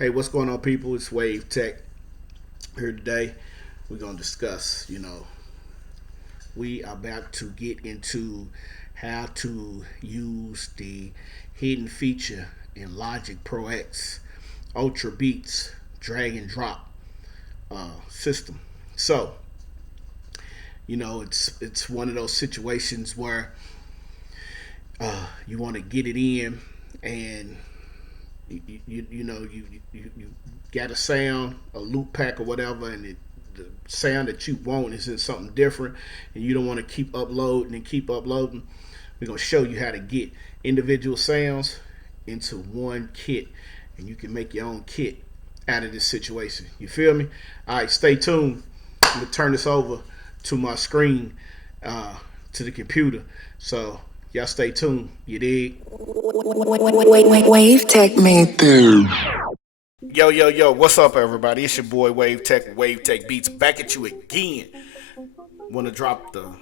Hey, what's going on, people? It's Wave Tech here today. We're going to discuss, we are about to get into how to use the hidden feature in Logic Pro X Ultra Beats drag and drop system. So, it's one of those situations where you want to get it in and you got a sound, a loop pack or whatever, and the sound that you want is in something different, and you don't want to keep uploading and keep uploading. We're gonna show you how to get individual sounds into one kit, and you can make your own kit out of this situation. You feel me? All right, stay tuned. I'm gonna turn this over to my screen, to the computer. So y'all stay tuned. You dig? Wave Tech made through. Yo, what's up, everybody? It's your boy Wave Tech Beats, back at you again. Want to drop the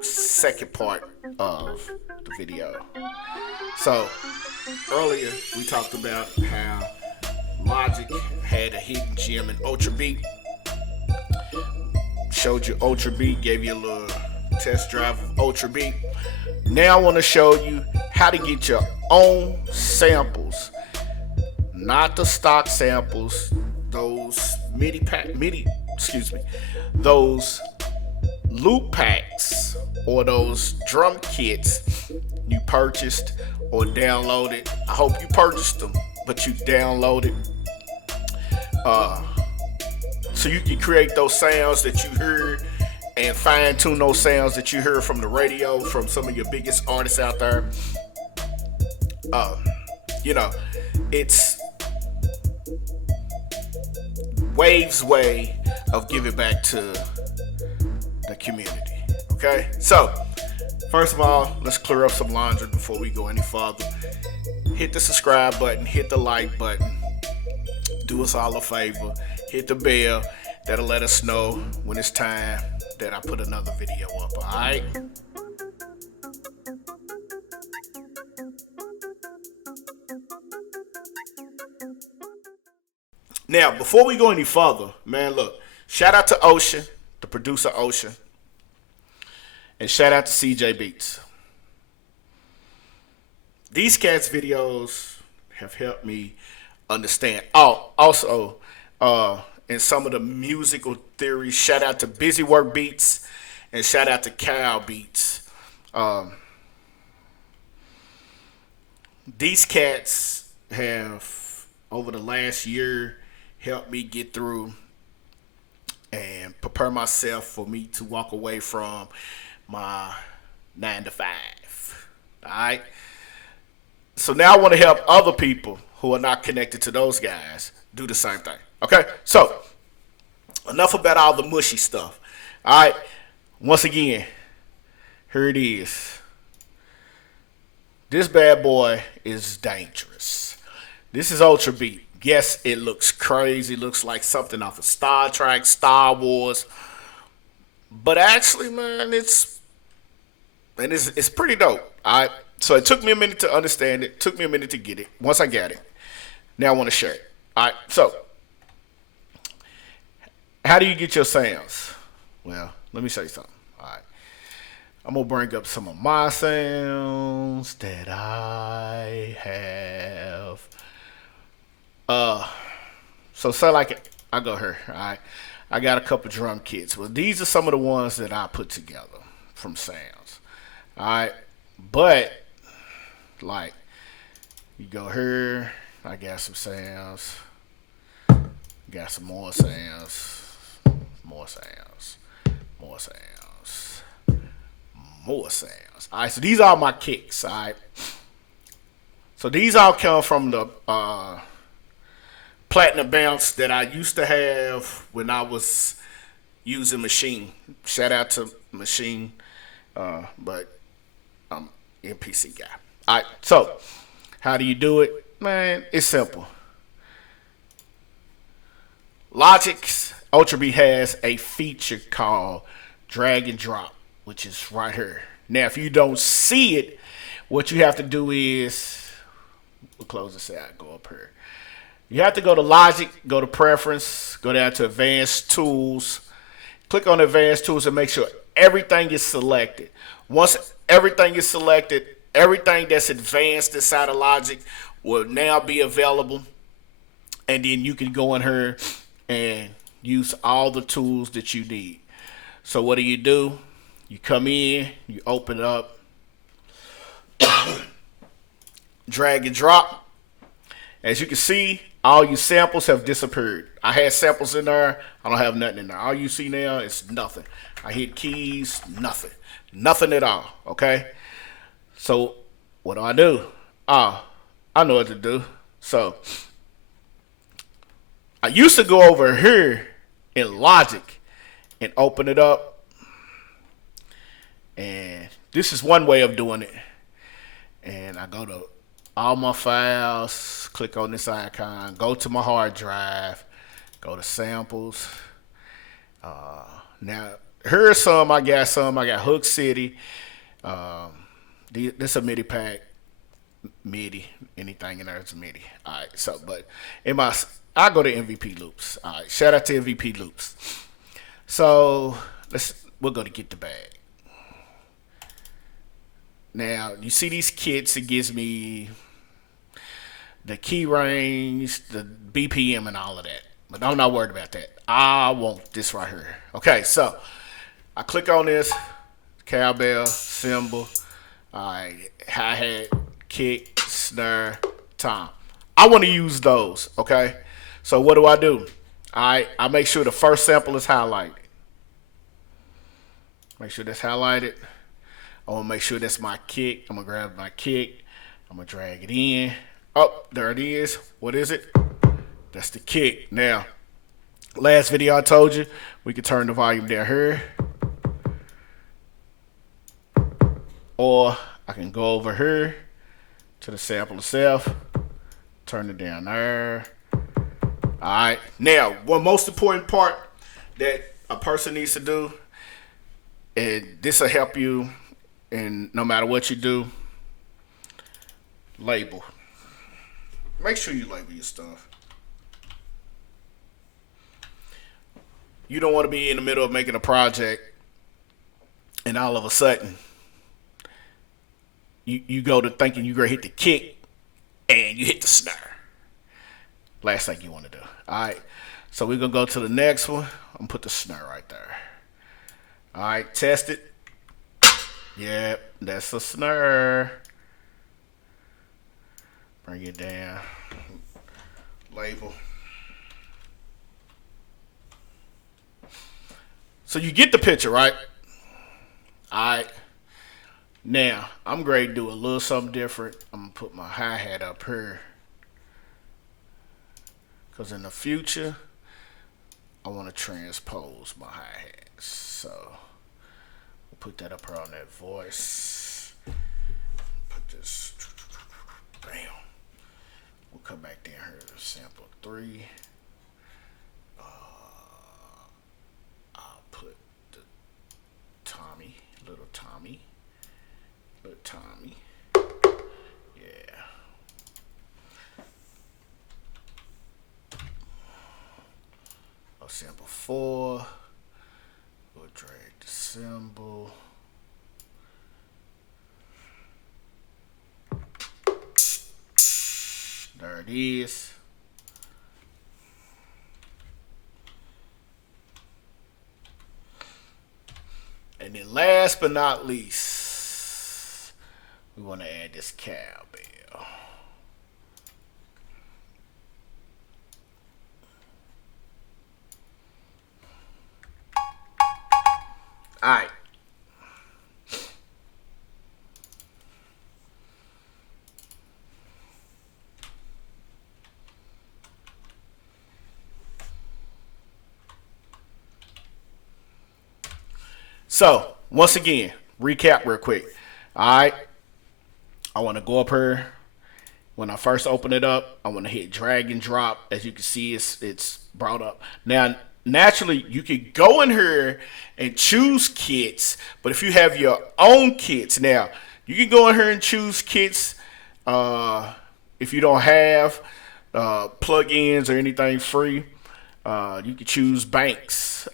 second part of the video. So, earlier we talked about how Logic had a hidden gem in Ultra Beat. Showed you Ultra Beat, gave you a little test drive of Ultra Beat. Now I want to show you how to get your own samples. Not the stock samples, those those loop packs or those drum kits you purchased or downloaded. I hope you purchased them, but you downloaded, so you can create those sounds that you heard and fine tune those sounds that you heard from the radio from some of your biggest artists out there. It's Wave's way of giving back to the community. Okay? So, first of all, let's clear up some laundry before we go any further. Hit the subscribe button, hit the like button. Do us all a favor. Hit the bell. That'll let us know when it's time that I put another video up. Alright? Now, before we go any further, man, look, shout out to Ocean, the producer Ocean, and shout out to CJ Beats. These cats' videos have helped me understand. Oh, also, in some of the musical theories, shout out to Busy Work Beats and shout out to Cal Beats. These cats have, over the last year, help me get through and prepare myself for me to walk away from my 9 to 5. All right. So now I want to help other people who are not connected to those guys do the same thing. Okay. So enough about all the mushy stuff. All right. Once again, here it is. This bad boy is dangerous. This is Ultra Beat. Yes, it looks crazy. It looks like something off of Star Trek, Star Wars. But actually, man, it's pretty dope. All right. So it took me a minute to understand it. It took me a minute to get it. Once I got it, now I want to share it. All right. So how do you get your sounds? Well, let me say something. All right. I'm going to bring up some of my sounds that I have. So say like I go here, all right. I got a couple drum kits. Well, these are some of the ones that I put together from sounds. All right, but like you go here, I got some sounds, got some more sounds, more sounds, more sounds, more sounds. All right, so these are my kicks. All right, so these all come from the Platinum Bounce that I used to have when I was using Machine. Shout out to Machine, but I'm NPC guy. All right, so how do you do it? Man, it's simple. Logic's Ultra Beat has a feature called drag and drop, which is right here. Now, if you don't see it, what you have to do is, we'll close this out, go up here. You have to go to Logic, go to Preference, go down to Advanced Tools, click on Advanced Tools and make sure everything is selected. Once everything is selected, everything that's advanced inside of Logic will now be available. And then you can go in here and use all the tools that you need. So what do? You come in, you open it up, drag and drop. As you can see, all your samples have disappeared. I had samples in there. I don't have nothing in there. All you see now is nothing. I hit keys, nothing. Nothing at all, okay? So what do? I know what to do. So I used to go over here in Logic and open it up. And this is one way of doing it. And I go to all my files, click on this icon, go to my hard drive, go to samples. Now, here's some. I got Hook City. This a MIDI pack. MIDI. Anything in there is MIDI. All right. So, but I go to MVP loops. All right. Shout out to MVP loops. So we're gonna get the bag. Now, you see these kits, it gives me the key range, the BPM, and all of that. But I'm not worried about that. I want this right here. Okay, so I click on this, cowbell, cymbal, hi-hat, kick, snare, tom. I want to use those, okay? So what do? I make sure the first sample is highlighted. Make sure that's highlighted. I want to make sure that's my kick. I'm going to grab my kick. I'm going to drag it in. Oh, there it is. What is it? That's the kick. Now, last video I told you, we could turn the volume down here. Or I can go over here to the sample itself. Turn it down there. All right. Now, one most important part that a person needs to do, and this will help you, and no matter what you do, label. Make sure you label your stuff. You don't want to be in the middle of making a project and all of a sudden you go to thinking you're going to hit the kick and you hit the snare. Last thing you want to do. All right. So we're going to go to the next one. I'm going to put the snare right there. All right. Test it. Yep, that's a snare. Bring it down. Label. So you get the picture, right? Alright. Now, I'm ready to do a little something different. I'm going to put my hi-hat up here. Because in the future, I want to transpose my hi-hats. So put that up here on that voice. Put this. Bam. We'll come back down here to sample 3. I'll put the Tommy, little Tommy. Yeah. I'll sample 4. We'll drag the cymbal. There it is. And then last but not least, we want to add this cowbell. All right. So, once again, recap real quick. All right. I want to go up here. When I first open it up, I want to hit drag and drop. As you can see, it's brought up. Now, naturally, you can go in here and choose kits. But if you have your own kits, now, you can go in here and choose kits if you don't have plugins or anything free. You can choose banks.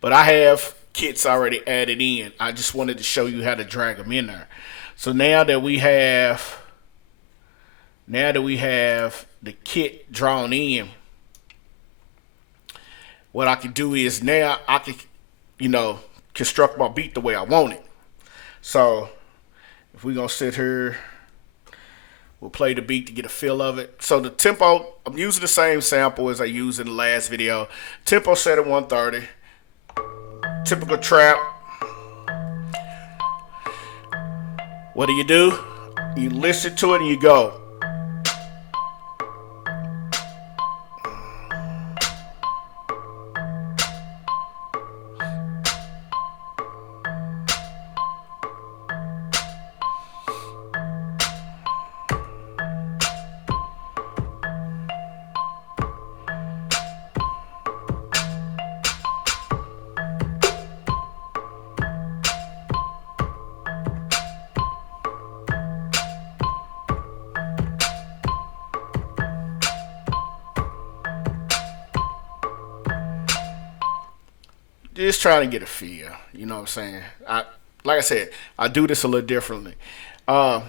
But I have kits already added in. I just wanted to show you how to drag them in there. So now that we have the kit drawn in, what I can do is now I can, construct my beat the way I want it. So if we're gonna sit here, we'll play the beat to get a feel of it. So the tempo, I'm using the same sample as I used in the last video. Tempo set at 130. Typical trap. What do? You listen to it and you go. Just trying to get a feel. You know what I'm saying? Like I said, I do this a little differently. Uh,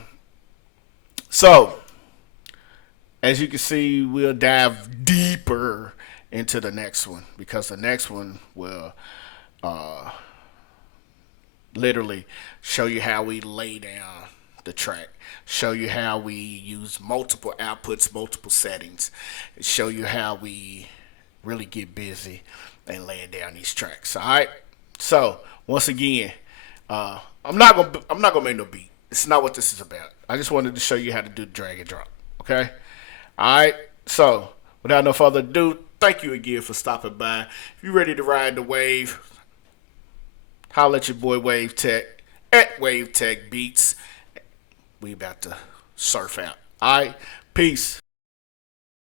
so as you can see, we'll dive deeper into the next one because the next one will uh, literally show you how we lay down the track, show you how we use multiple outputs, multiple settings, show you how we really get busy and laying down these tracks. All right. So once again, I'm not gonna make no beat. It's not what this is about. I just wanted to show you how to do drag and drop. Okay. All right. So without no further ado, thank you again for stopping by. If you're ready to ride the wave, holla at your boy Wave Tech at Wave Tech Beats. We about to surf out. All right. Peace.